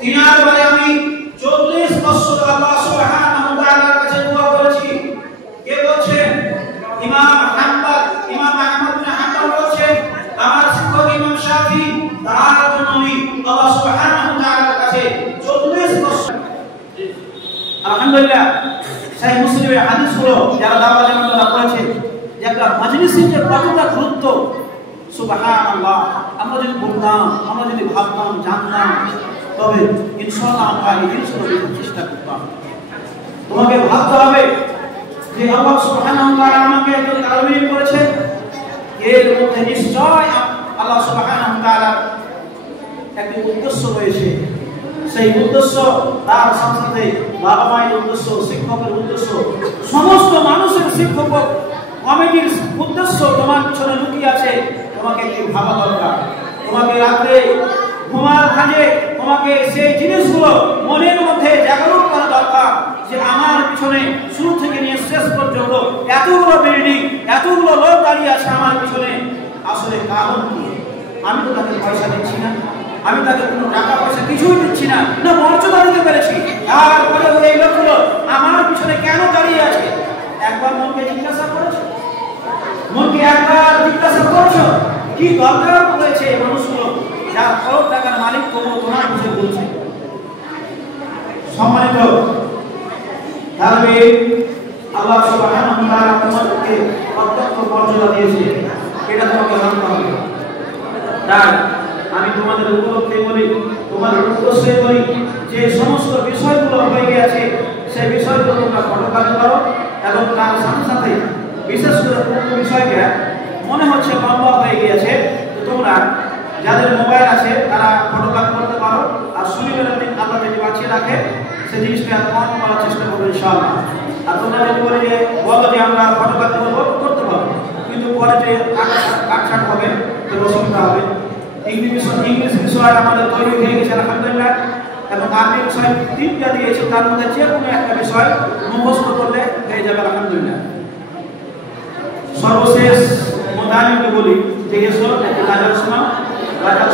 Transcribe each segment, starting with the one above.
তিনার বারে আমি 40 বছর আল্লাহ সুবহানাহু ওয়া তাআলার কাছে দোয়া করেছি। কে বলছেন? ইমাম আহমদ বিন হাম্বল বলছেন, আমার শিক্ষক ইমাম শাফি, তার জন্য আমি আল্লাহ সুবহানাহু ওয়া তাআলার কাছে 40 বছর। আলহামদুলিল্লাহ, সহিহ মুসলিমের হাদিসগুলো যারা দাওয়াত জামাত করেছে যে একটা মাজলিসের যে কতটা গুরুত্ব, সুবহানাল্লাহ, আমরা যদি বলতাম, আমরা যদি ভাবতাম, জানতাম, তবে ইনশাআল্লাহ আমরা এই জিনিসগুলো চেষ্টা করতাম। তোমাকে ভাবতে হবে যে আল্লাহ সুবহানাহু ওয়া তাআলা আমাকে একজন তালিম করেছে, এর মধ্যে নিশ্চয় আল্লাহ সুবহানাহু ওয়া তাআলার একটি উদ্দেশ্য রয়েছে। সেই উদ্দেশ্য তার সাথে বাবা মায়ের উদ্দেশ্য, শিক্ষকের উদ্দেশ্য, সমস্ত মানুষের শিক্ষক কমিটির উদ্দেশ্য তোমার পিছনে লুকিয়ে আছে। তোমাকে কি ভাবা দরকার? তোমাকে রাত্রে ঘুমার আগে তোমাকে সেই জিনিসগুলো মনের মধ্যে জাগরণ করা দরকার যে আমার পিছনে শুরু থেকে নিয়ে শেষ পর্যন্ত এতগুলো বিল্ডিং, এতগুলো লোক দাঁড়িয়ে আছে আমার পিছনে, আসলে কারণ কি? আমি তো তাকে পয়সা দিচ্ছি না, আমি তাকে কোনো টাকা পয়সা কিছুই দিচ্ছি না, না মর্যাদা দিতে পেরেছি, তারপরে এই লোকগুলো আমার পিছনে কেন দাঁড়িয়ে আছে? একবার মনকে জিজ্ঞাসা করেছো? মনকে একবার জিজ্ঞাসা করেছো কি দরকার হয়েছে এই মানুষগুলো যার করোড় টাকার মালিক তোমার পিছনে বলছে? সম্মানিত তাহলে আল্লাহ সুবহানাহু ওয়া তাআলা তোমাকে অত্যন্ত মর্যাদা দিয়েছে, এটা তোমাকে জানতে হবে। তাই আমি তোমাদের উপলক্ষে বলি, তোমাদের উদ্দেশ্যে বলি, যে সমস্ত বিষয়গুলো হয়ে গেছে সেই বিষয়গুলো তোমরা ফটোকপি করো, এবং তার সাথে সাথে বিশেষ করে কোনো বিষয়টা মনে হচ্ছে লম্বা হয়ে গিয়েছে, তোমরা যাদের মোবাইল আছে তারা ফটোকপি করতে পারো, আর শনিবারের দিন আল্লাহ যদি বাঁচিয়ে রাখে সেই জিনিসটা কম করার চেষ্টা করবো ইনশাআল্লাহ। আর তোমরা যদি বলে যে বলো যে আমরা ফটোকপি করতে পারবো, কিন্তু পরে যে কাটছাট হবে তো অসুবিধা হবে। ইংলিশ বিষয় আমাদের তৈরি হয়ে গেছে আলহামদুলিল্লাহ, এবং আরবি বিষয় 3টা দিয়েছে, তার মধ্যে যে কোনো একটা বিষয় মুখস্থ করলে হয়ে যাবে আলহামদুলিল্লাহ। সর্বশেষ মোদানিকে বলি যে এসো একটি গাজার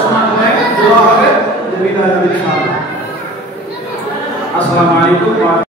শোনা করে দোয়া হবে, যে বিদায় হবে ইনশাআল্লাহ। আসসালামু আলাইকুম।